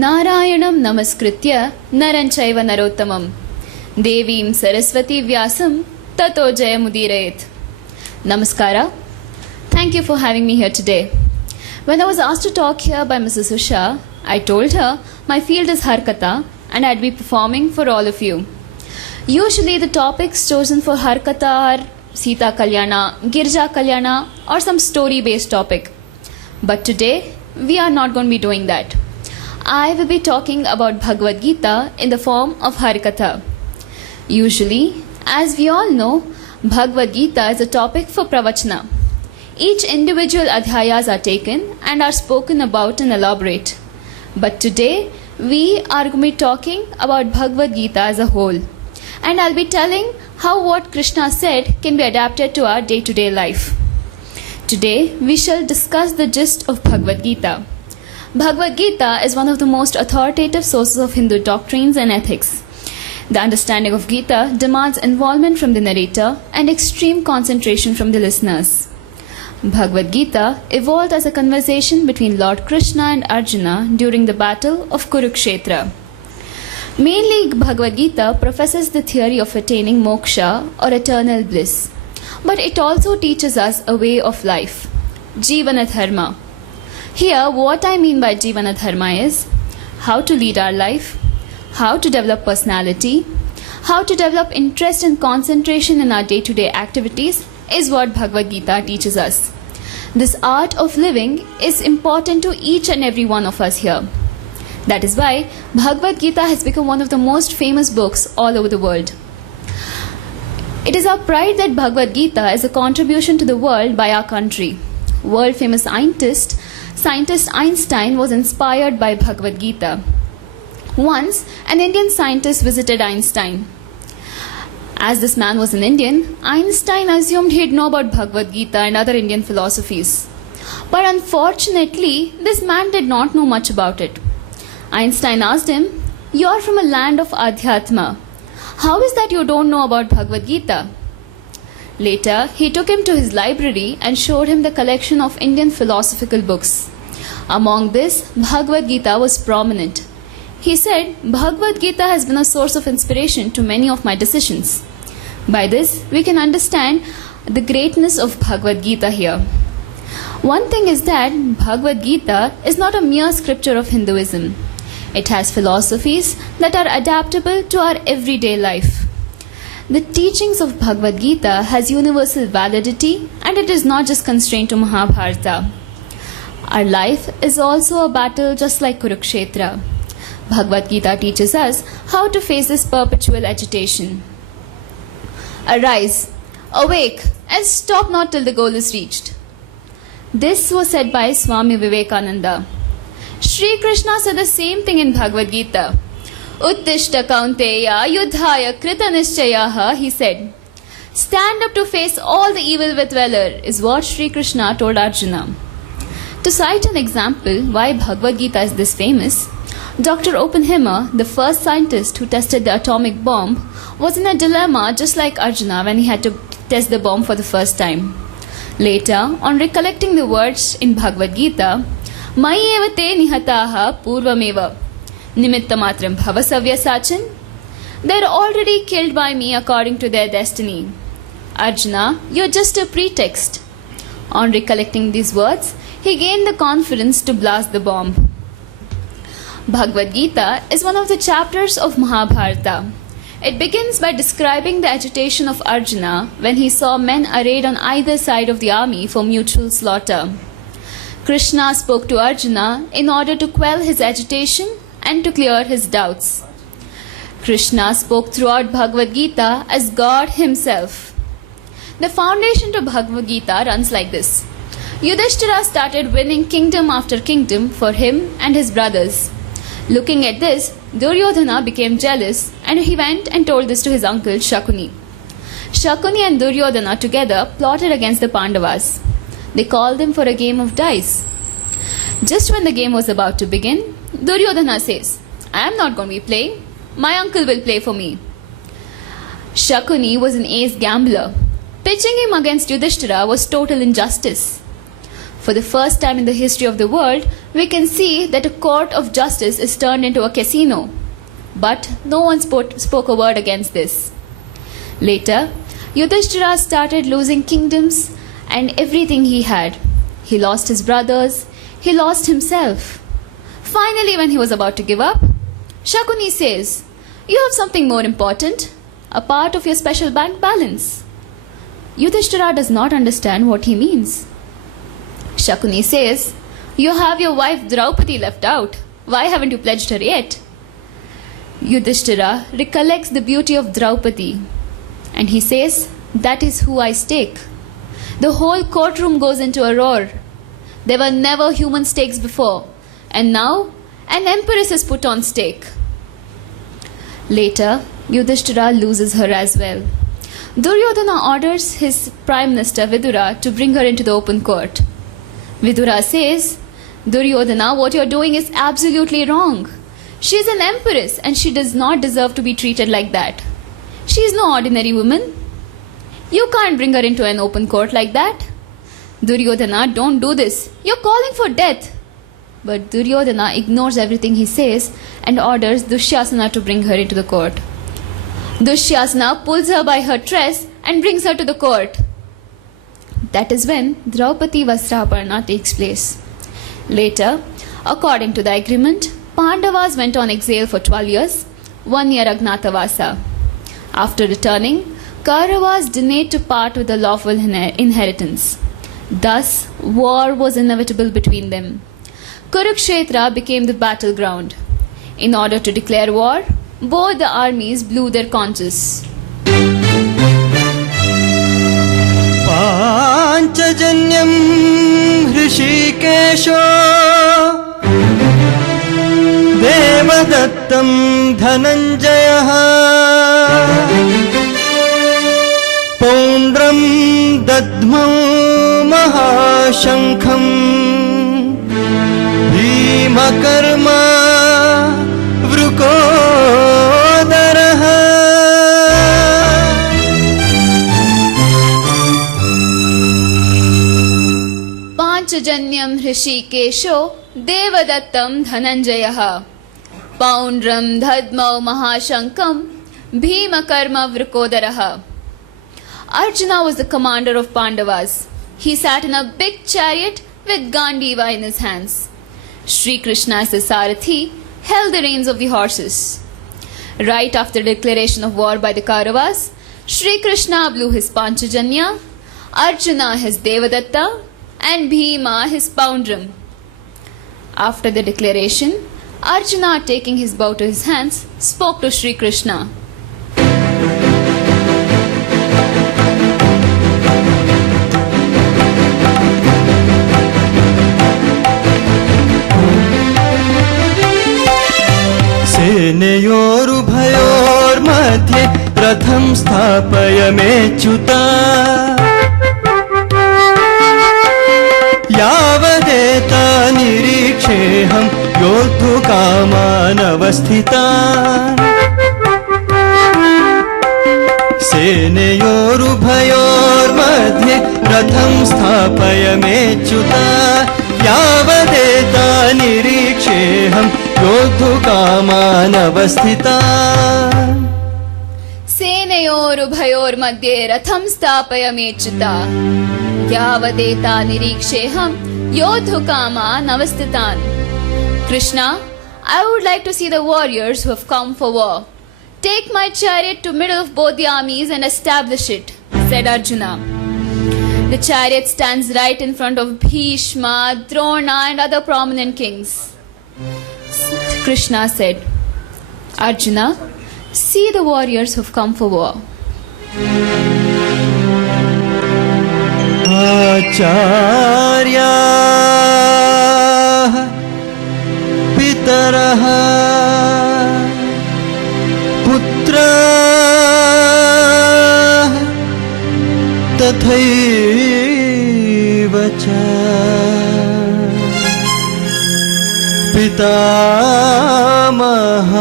नारायणं नमस्कृत्य नरं चैव नरोत्तमं देवीं सरस्वती व्यासं ततो जयमुदीरयेत्. Namaskara. Thank you for having me here today. When I was asked to talk here by Mrs. Usha, I told her my field is Harkatha and I'd be performing for all of you. Usually the topics chosen for Harkatha are Sita Kalyana, Girja Kalyana or some story-based topic. But today we are not going to be doing that. I will be talking about Bhagavad Gita in the form of Harkatha. Usually, as we all know, Bhagavad Gita is a topic for pravachana. Each individual adhyayas are taken and are spoken about and elaborate. But today, we are going to be talking about Bhagavad Gita as a whole. And I'll be telling how what Krishna said can be adapted to our day-to-day life. Today, we shall discuss the gist of Bhagavad Gita. Bhagavad Gita is one of the most authoritative sources of Hindu doctrines and ethics. The understanding of Gita demands involvement from the narrator and extreme concentration from the listeners. Bhagavad Gita evolved as a conversation between Lord Krishna and Arjuna during the battle of Kurukshetra. Mainly, Bhagavad Gita professes the theory of attaining moksha or eternal bliss. But it also teaches us a way of life, Jivana Dharma. Here, what I mean by Jivana Dharma is how to lead our life, how to develop personality, how to develop interest and concentration in our day-to-day activities is what Bhagavad Gita teaches us. This art of living is important to each and every one of us here. That is why Bhagavad Gita has become one of the most famous books all over the world. It is our pride that Bhagavad Gita is a contribution to the world by our country. World-famous scientist Einstein was inspired by Bhagavad Gita. Once, an Indian scientist visited Einstein. As this man was an Indian, Einstein assumed he'd know about Bhagavad Gita and other Indian philosophies. But unfortunately, this man did not know much about it. Einstein asked him, "You're from a land of Adhyatma. How is that you don't know about Bhagavad Gita?" Later, he took him to his library and showed him the collection of Indian philosophical books. Among this, Bhagavad Gita was prominent. He said, "Bhagavad Gita has been a source of inspiration to many of my decisions." By this, we can understand the greatness of Bhagavad Gita here. One thing is that Bhagavad Gita is not a mere scripture of Hinduism. It has philosophies that are adaptable to our everyday life. The teachings of Bhagavad Gita has universal validity and it is not just constrained to Mahabharata. Our life is also a battle just like Kurukshetra. Bhagavad Gita teaches us how to face this perpetual agitation. Arise, awake, and stop not till the goal is reached. This was said by Swami Vivekananda. Shri Krishna said the same thing in Bhagavad Gita. Uttishta Kaunteya Yudhaya Krita Nischayaha, he said. Stand up to face all the evil with valor is what Shri Krishna told Arjuna. To cite an example why Bhagavad Gita is this famous, Dr. Oppenheimer, the first scientist who tested the atomic bomb, was in a dilemma just like Arjuna when he had to test the bomb for the first time. Later, on recollecting the words in Bhagavad Gita, Mayi eva te nihataha purvameva nimittamatram bhavasavya sachin, they are already killed by me according to their destiny. Arjuna, you're just a pretext. On recollecting these words, he gained the confidence to blast the bomb. Bhagavad Gita is one of the chapters of Mahabharata. It begins by describing the agitation of Arjuna when he saw men arrayed on either side of the army for mutual slaughter. Krishna spoke to Arjuna in order to quell his agitation and to clear his doubts. Krishna spoke throughout Bhagavad Gita as God himself. The foundation to Bhagavad Gita runs like this. Yudhishthira started winning kingdom after kingdom for him and his brothers. Looking at this, Duryodhana became jealous and he went and told this to his uncle Shakuni. Shakuni and Duryodhana together plotted against the Pandavas. They called them for a game of dice. Just when the game was about to begin, Duryodhana says, "I am not going to be playing. My uncle will play for me." Shakuni was an ace gambler. Pitching him against Yudhishthira was total injustice. For the first time in the history of the world, we can see that a court of justice is turned into a casino. But no one spoke a word against this. Later, Yudhishthira started losing kingdoms and everything he had. He lost his brothers, he lost himself. Finally, when he was about to give up, Shakuni says, "You have something more important, a part of your special bank balance." Yudhishthira does not understand what he means. Shakuni says, "You have your wife Draupadi left out. Why haven't you pledged her yet?" Yudhishthira recollects the beauty of Draupadi and he says, "That is who I stake." The whole courtroom goes into a roar. There were never human stakes before, and now an empress is put on stake. Later, Yudhishthira loses her as well. Duryodhana orders his prime minister Vidura to bring her into the open court. Vidura says, "Duryodhana, what you're doing is absolutely wrong. She is an empress and she does not deserve to be treated like that. She is no ordinary woman. You can't bring her into an open court like that. Duryodhana, don't do this. You're calling for death." But Duryodhana ignores everything he says and orders Dushyasana to bring her into the court. Dushyasana pulls her by her dress and brings her to the court. That is when Draupadi Vasraparna takes place. Later, according to the agreement, Pandavas went on exile for 12 years, 1 year Agnatavasa. After returning, Kauravas denied to part with the lawful inheritance. Thus, war was inevitable between them. Kurukshetra became the battleground. In order to declare war, both the armies blew their conches. पाञ्चजन्यं हृषीकेशो देवदत्तं Dhananjay पौण्ड्रं दद्मौ महाशङ्खं भीमकर्मा वृकोदरः पाञ्चजन्यं हृषीकेशो देवदत्तं Dhananjay पौण्ड्रं दद्मौ महाशङ्खं भीमकर्म वृकोदरः. Arjuna was the commander of Pandavas. He sat in a big chariot with Gandiva in his hands. Shri Krishna as the Sarathi held the reins of the horses. Right after the declaration of war by the Kauravas, Shri Krishna blew his Panchajanya, Arjuna his Devadatta, and Bhima his Poundram. After the declaration, Arjuna, taking his bow to his hands, spoke to Shri Krishna. सेनयोरुभयोर्मध्ये रथं स्थापय मेच्युता यावदेता निरीक्षेऽहं योद्धुकामानवस्थितान् सेनयोरुभयोर्मध्ये रथं स्थापय मेच्युता यावदेता निरीक्षेऽहं योद्धुकामानवस्थितान् सेनयोरुभयोर्मध्ये रथं स्थापयाम्यच्युता यावदेता निरीक्षेऽहं योद्धुकामानवस्थितान्. Krishna, I would like to see the warriors who have come for war. Take my chariot to middle of both the armies and establish it, said Arjuna. The chariot stands right in front of Bhishma, Drona and other prominent kings. Krishna said, Arjuna, see the warriors who have come for war. आचार्याः पितरः पुत्राः तथैव च पितामहः